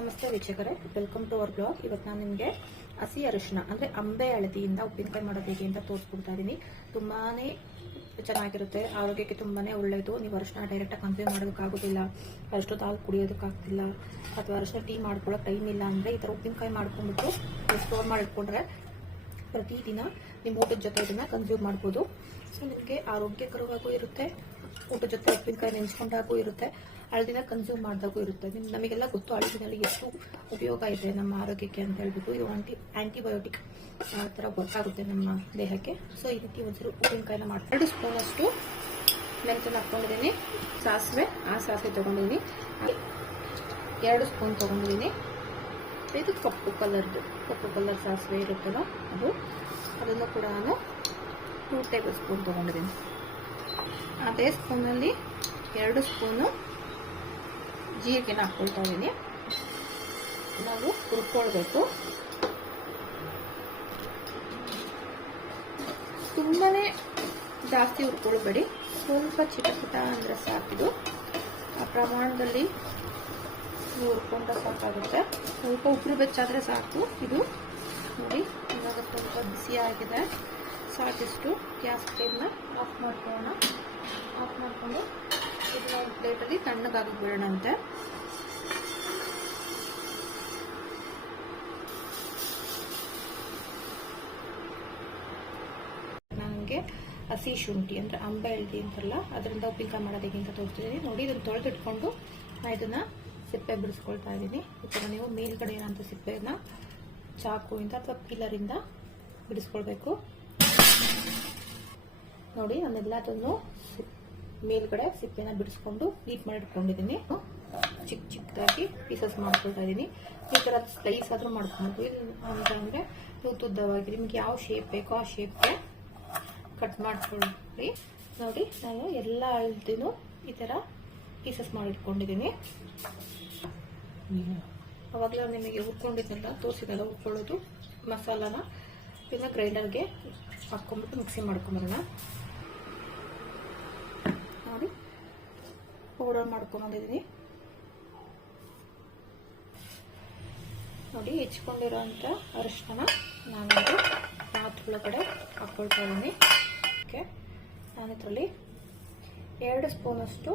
ನಮಸ್ತೆ ವೀಕ್ಷಕರೇ welcome to our blog ಇವತ್ತು ನಾನು ನಿಮಗೆ ಹಸಿ ಅರಿಶಿನ ಅಂದರೆ ಅಂಬೆ ಹಳದಿಯಿಂದ ಉಪ್ಪಿನಕಾಯಿ ಮಾಡೋದು ಹೇಗೆ ಅಂತ ತೋರಿಸ್ಕೊಡ್ತಾ ಇದ್ದೀನಿ ತುಂಬಾ ಚೆನ್ನಾಗಿರುತ್ತೆ, ಆರೋಗ್ಯಕ್ಕೆ ತುಂಬಾ ಒಳ್ಳೆಯದು ನೀವು ಅರಿಶಿನ ಡೈರೆಕ್ಟಾಗಿ ಕನ್ಸ್ಯೂಮ್ ಮಾಡೋದಕ್ಕಾಗೋದಿಲ್ಲ ಅಷ್ಟೊತ್ತು ಹಾಲು ಕುಡಿಯೋದಕ್ಕಾಗ್ತಿಲ್ಲ ಅಥವಾ ಅರಿಶಿನ ಟೀ ಮಾಡ್ಕೊಳ್ಳೋಕೆ ಟೈಮ್ ಇಲ್ಲ ಅಂದರೆ ಈ ಥರ ಉಪ್ಪಿನಕಾಯಿ ಮಾಡ್ಕೊಂಡ್ಬಿಟ್ಟು ಸ್ಟೋರ್ ಮಾಡಿಟ್ಕೊಂಡ್ರೆ ಪ್ರತಿದಿನ ನಿಮ್ಮ ಊಟದ ಜೊತೆ ಇದನ್ನು ಕನ್ಸ್ಯೂಮ್ ಮಾಡ್ಬೋದು. ಸೊ ನಿಮಗೆ ಆರೋಗ್ಯಕರವಾಗೂ ಇರುತ್ತೆ ಊಟದ ಜೊತೆ ಉಪ್ಪಿನಕಾಯಿ ನೆನೆಸ್ಕೊಂಡಾಗೂ ಇರುತ್ತೆ. ಹಳದಿನ ಕನ್ಸ್ಯೂಮ್ ಮಾಡಿದಾಗೂ ಇರುತ್ತೆ. ನಿಮ್, ನಮಗೆಲ್ಲ ಗೊತ್ತು ಹಳದಿನಲ್ಲಿ ಎಷ್ಟು ಉಪಯೋಗ ಇದೆ ನಮ್ಮ ಆರೋಗ್ಯಕ್ಕೆ ಅಂತ ಹೇಳ್ಬಿಟ್ಟು. ಇದು ಆಂಟಿ ಆಂಟಿಬಯೋಟಿಕ್ ಆ ಥರ ಗೊತ್ತಾಗುತ್ತೆ ನಮ್ಮ ದೇಹಕ್ಕೆ. ಸೊ ಈ ರೀತಿ ಒಂದ್ಸರಿ ಉಪ್ಪಿನಕಾಯಿನ ಮಾಡ್ತೀನಿ ಎರಡು ಸ್ಪೂನಷ್ಟು ಮೆಂತನ ಹಾಕ್ಕೊಂಡಿದ್ದೀನಿ. ಸಾಸಿವೆ, ಆ ಸಾಸಿವೆ ತೊಗೊಂಡಿದ್ದೀನಿ. ಎರಡು ಸ್ಪೂನ್ ತೊಗೊಂಡಿದ್ದೀನಿ. ಇದು ಕಪ್ಪು ಕಲರ್ದು ಕಪ್ಪು ಕಲರ್ ಸಾಸಿವೆ ಇರುತ್ತಲ್ಲ ಅದು. ಅದನ್ನು ಕೂಡ ನಾನು ಟೂ ಟೇಬಲ್ ಸ್ಪೂನ್ ತೊಗೊಂಡಿದ್ದೀನಿ. ಅದೇ ಸ್ಪೂನಲ್ಲಿ ಎರಡು ಸ್ಪೂನು ಜೀರಿಗೆನ ಹಾಕ್ಕೊಳ್ತಾ ಇದ್ದೀನಿ ನಾವು ಹುರ್ಕೊಳ್ಬೇಕು. ತುಂಬಾ ಜಾಸ್ತಿ ಹುರ್ಕೊಳ್ಬೇಡಿ. ಸ್ವಲ್ಪ ಚಿಟ ಚಿಟ ಅಂದರೆ ಸಾಕಿದು ಆ ಪ್ರಮಾಣದಲ್ಲಿ ಹುರ್ಕೊಂಡ ಸಾಕಾಗುತ್ತೆ. ಸ್ವಲ್ಪ ಉಪ್ಪು ಬೆಚ್ಚಾದರೆ ಸಾಕು ಇದು. ನೋಡಿ, ಇವಾಗ ಸ್ವಲ್ಪ ಬಿಸಿ ಆಗಿದೆ ಸಾಕಿಷ್ಟು ಗ್ಯಾಸ್ ಫ್ಲೇಮ್ನ ಆಫ್ ಮಾಡ್ಕೊಳ್ಳೋಣ. ಆಫ್ ಮಾಡಿಕೊಂಡು ಇದನ್ನ ಒಂದು ಪ್ಲೇಟಲ್ಲಿ ತಣ್ಣಗಾಗಿ ಬಿಡೋಣಂತೆ ನನಗೆ ಹಸಿ ಶುಂಠಿ ಅಂದರೆ ಅಂಬೆ ಎಳ್ದಿ ಅಂತಲ್ಲ, ಅದರಿಂದ ಉಪ್ಪಿನಕಾಯಿ ಮಾಡೋದಕ್ಕಿಂತ ತೋರಿಸ್ತಿದ್ದೀನಿ ನೋಡಿ, ಇದನ್ನು ತೊಳೆದಿಟ್ಕೊಂಡು ನಾನು ಇದನ್ನು ಸಿಪ್ಪೆ ಬಿಡಿಸ್ಕೊಳ್ತಾ ಇದ್ದೀನಿ ಈ ಥರ ನೀವು ಮೇಲ್ಗಡೆ ಏನಂತ ಸಿಪ್ಪೆನ ಚಾಕುವಿಂದ ಅಥವಾ ಪೀಲರಿಂದ ಬಿಡಿಸ್ಕೊಳ್ಬೇಕು. ನೋಡಿ, ನಾನೆಲ್ಲದನ್ನು ಮೇಲ್ಗಡೆ ಸಿಪ್ಪೆನ ಬಿಡಿಸ್ಕೊಂಡು ನೀಟ್ ಮಾಡಿ ಇಟ್ಕೊಂಡಿದ್ದೀನಿ. ಚಿಕ್ಕ ಚಿಕ್ಕದಾಗಿ ಪೀಸಸ್ ಮಾಡ್ಕೊಳ್ತಾ ಇದ್ದೀನಿ. ಈ ಥರ ಸ್ಲೈಸ್ ಆದರೂ ಮಾಡ್ಕೊಬೋದು. ಇದು ಅಂತಂದರೆ ಉದ್ದುದ್ದವಾಗಿ ನಿಮ್ಗೆ ಯಾವ ಶೇಪ್ ಬೇಕೋ ಆ ಶೇಪ್ಗೆ ಕಟ್ ಮಾಡ್ಕೊಳ್ಳಿ. ನೋಡಿ, ನಾನು ಎಲ್ಲ ಅಳ್ದಿನೂ ಈ ಥರ ಪೀಸಸ್ ಮಾಡಿಟ್ಕೊಂಡಿದ್ದೀನಿ ಅವಾಗಲೂ ನಿಮಗೆ ಹುರ್ಕೊಂಡಿದ್ದೆಲ್ಲ ತೋರಿಸಿದಲ್ಲ ಹುರ್ಕೊಳ್ಳೋದು ಮಸಾಲಾನ ಇದನ್ನ ಗ್ರೈಂಡರ್ಗೆ ಹಾಕ್ಕೊಂಬಿಟ್ಟು ಮಿಕ್ಸಿ ಮಾಡ್ಕೊಂಬರೋಣ. ನೋಡಿ ಪೌಡರ್ ಮಾಡ್ಕೊಂಡಿದ್ದೀನಿ ನೋಡಿ ಹೆಚ್ಕೊಂಡಿರೋಂಥ ಅರಿಶಿನ ನಾನು ಪಾತ್ರೆ ಒಳಗಡೆ ಹಾಕ್ಕೊಳ್ತಾ ಇದ್ದೀನಿ. ಓಕೆ ನಾನು ಇದರಲ್ಲಿ ಎರಡು ಸ್ಪೂನಷ್ಟು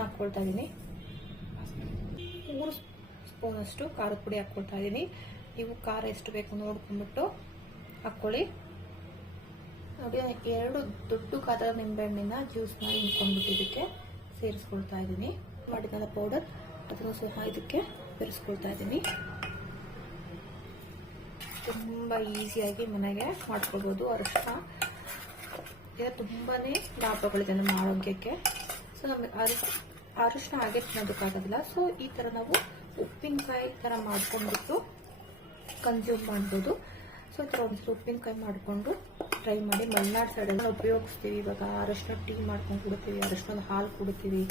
ಹಾಕ್ಕೊಳ್ತಾ ಇದ್ದೀನಿ. ಮೂರು ಸ್ಪೂನಷ್ಟು ಖಾರದ ಪುಡಿ ಹಾಕ್ಕೊಳ್ತಾ ಇದ್ದೀನಿ. ನೀವು ಖಾರ ಎಷ್ಟು ಬೇಕು ನೋಡ್ಕೊಂಡ್ಬಿಟ್ಟು ಹಾಕ್ಕೊಳ್ಳಿ. ನೋಡಿ ಎರಡು ದೊಡ್ಡ ಗಾತ್ರದ ನಿಂಬೆಹಣ್ಣಿನ ಜ್ಯೂಸ್ನ ಹಿಂಡ್ಕೊಂಡ್ಬಿಟ್ಟು ಇದಕ್ಕೆ ಸೇರಿಸ್ಕೊಳ್ತಾ ಇದ್ದೀನಿ ಮಾಡಿದ ಪೌಡರ್ ಅದನ್ನು ಸಹ ಇದಕ್ಕೆ ಬೆರೆಸ್ಕೊಳ್ತಾ ಇದ್ದೀನಿ ತುಂಬ ಈಸಿಯಾಗಿ ಮನೆಗೆ ಮಾಡ್ಕೊಳ್ಬೋದು. ಅರಿಶಿನ ಇದು ತುಂಬಾ ಲಾಭಗಳಿದೆ ನಮ್ಮ ಆರೋಗ್ಯಕ್ಕೆ. ಸೊ ನಮಗೆ ಅರಿ ಅರಿಶಿನ ಹಾಗೆ ತಿನ್ನೋದಕ್ಕಾಗೋದಿಲ್ಲ. ಸೊ ಈ ಥರ ನಾವು ಉಪ್ಪಿನಕಾಯಿ ಥರ ಮಾಡ್ಕೊಂಡ್ಬಿಟ್ಟು ಕನ್ಸ್ಯೂಮ್ ಮಾಡ್ಬೋದು. ಸೊ ಈ ಥರ ಒಂದ್ಸಲ ಉಪ್ಪಿನಕಾಯಿ ಮಾಡಿಕೊಂಡು ಟ್ರೈ ಮಾಡಿ ಮಲೆನಾಡು ಸೈಡಲ್ಲಿ ಉಪಯೋಗಿಸ್ತೀವಿ. ಇವಾಗ ಅರಶಿನ ಟೀ ಮಾಡ್ಕೊಂಡು ಕುಡಿತೀವಿ, ಅರಶಿನದ ಹಾಲು ಕುಡಿತೀವಿ.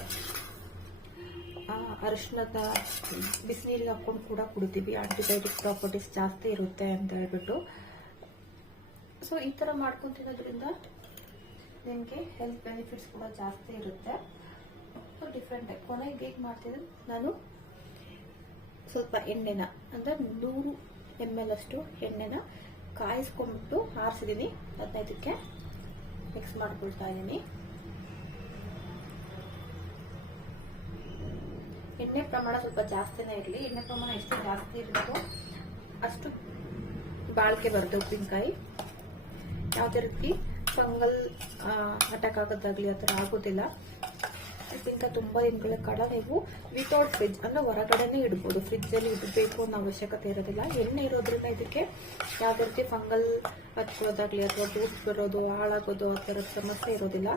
ಅರಶಿನದ ಬಿಸಿನೀರಿಗೆ ಹಾಕ್ಕೊಂಡು ಕೂಡ ಕುಡಿತೀವಿ. ಆಂಟಿಬಯೋಟಿಕ್ ಪ್ರಾಪರ್ಟೀಸ್ ಜಾಸ್ತಿ ಇರುತ್ತೆ ಅಂತ ಹೇಳ್ಬಿಟ್ಟು. ಸೊ ಈ ಥರ ಮಾಡ್ಕೊಂಡು ತಿನ್ನೋದ್ರಿಂದ ನಿಮಗೆ ಹೆಲ್ತ್ ಬೆನಿಫಿಟ್ಸ್ ಕೂಡ ಜಾಸ್ತಿ ಇರುತ್ತೆ. ಸೊ ಡಿಫ್ರೆಂಟ್ ಕೊನೆಗೆ ಹೇಗೆ ಮಾಡ್ತಿದ್ರೆ ನಾನು ಸ್ವಲ್ಪ ಎಣ್ಣೆನ, ಅಂದರೆ ನೂರು ಎಂ ಎಲ್ ಅಷ್ಟು ಎಣ್ಣೆನ ಕಾಯಿಸ್ಕೊಂಡ್ಬಿಟ್ಟು ಆರಿಸಿದ್ದೀನಿ ಹದಿನೈದಕ್ಕೆ ಮಿಕ್ಸ್ ಮಾಡ್ಕೊಳ್ತಾ ಇದ್ದೀನಿ ಎಣ್ಣೆ ಪ್ರಮಾಣ ಸ್ವಲ್ಪ ಜಾಸ್ತಿನೇ ಇರಲಿ. ಎಣ್ಣೆ ಪ್ರಮಾಣ ಎಷ್ಟು ಜಾಸ್ತಿ ಇರಬೇಕು ಅಷ್ಟು ಬಾಳಿಕೆ ಬರುತ್ತೆ ಉಪ್ಪಿನಕಾಯಿ. ಯಾವುದೇ ರೀತಿ ಫಂಗಲ್ ಅಟ್ಯಾಕ್ ಆಗೋದಾಗಲಿ ಆ ಥರ ಆಗೋದಿಲ್ಲ. ಉಪ್ಪಿನಕಾಯಿ ತುಂಬ ದಿನಗಳ ಕಾಲ ನೀವು ವಿತೌಟ್ ಫ್ರಿಜ್ ಅಂದರೆ ಹೊರಗಡೆನೇ ಇಡ್ಬೋದು. ಫ್ರಿಜ್ಜಲ್ಲಿ ಇಡಬೇಕು ಅನ್ನೋ ಅವಶ್ಯಕತೆ ಇರೋದಿಲ್ಲ. ಎಣ್ಣೆ ಇರೋದ್ರಿಂದ ಇದಕ್ಕೆ ಯಾವುದೇ ರೀತಿ ಫಂಗಲ್ ಹಚ್ಕೊಳ್ಳೋದಾಗ್ಲಿ ಅಥವಾ ಬೂಸ್ಟ್ ಬರೋದು, ಹಾಳಾಗೋದು ಆ ಥರದ ಸಮಸ್ಯೆ ಇರೋದಿಲ್ಲ.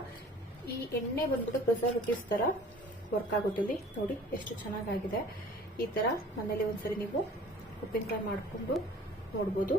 ಈ ಎಣ್ಣೆ ಬಂದ್ಬಿಟ್ಟು ಪ್ರಿಸರ್ವೇಟಿವ್ಸ್ ಥರ ವರ್ಕ್ ಆಗುತ್ತೆ ಇಲ್ಲಿ. ನೋಡಿ, ಎಷ್ಟು ಚೆನ್ನಾಗಾಗಿದೆ. ಈ ಥರ ಮನೇಲಿ ಒಂದ್ಸರಿ ನೀವು ಉಪ್ಪಿನಕಾಯಿ ಮಾಡಿಕೊಂಡು ನೋಡ್ಬೋದು.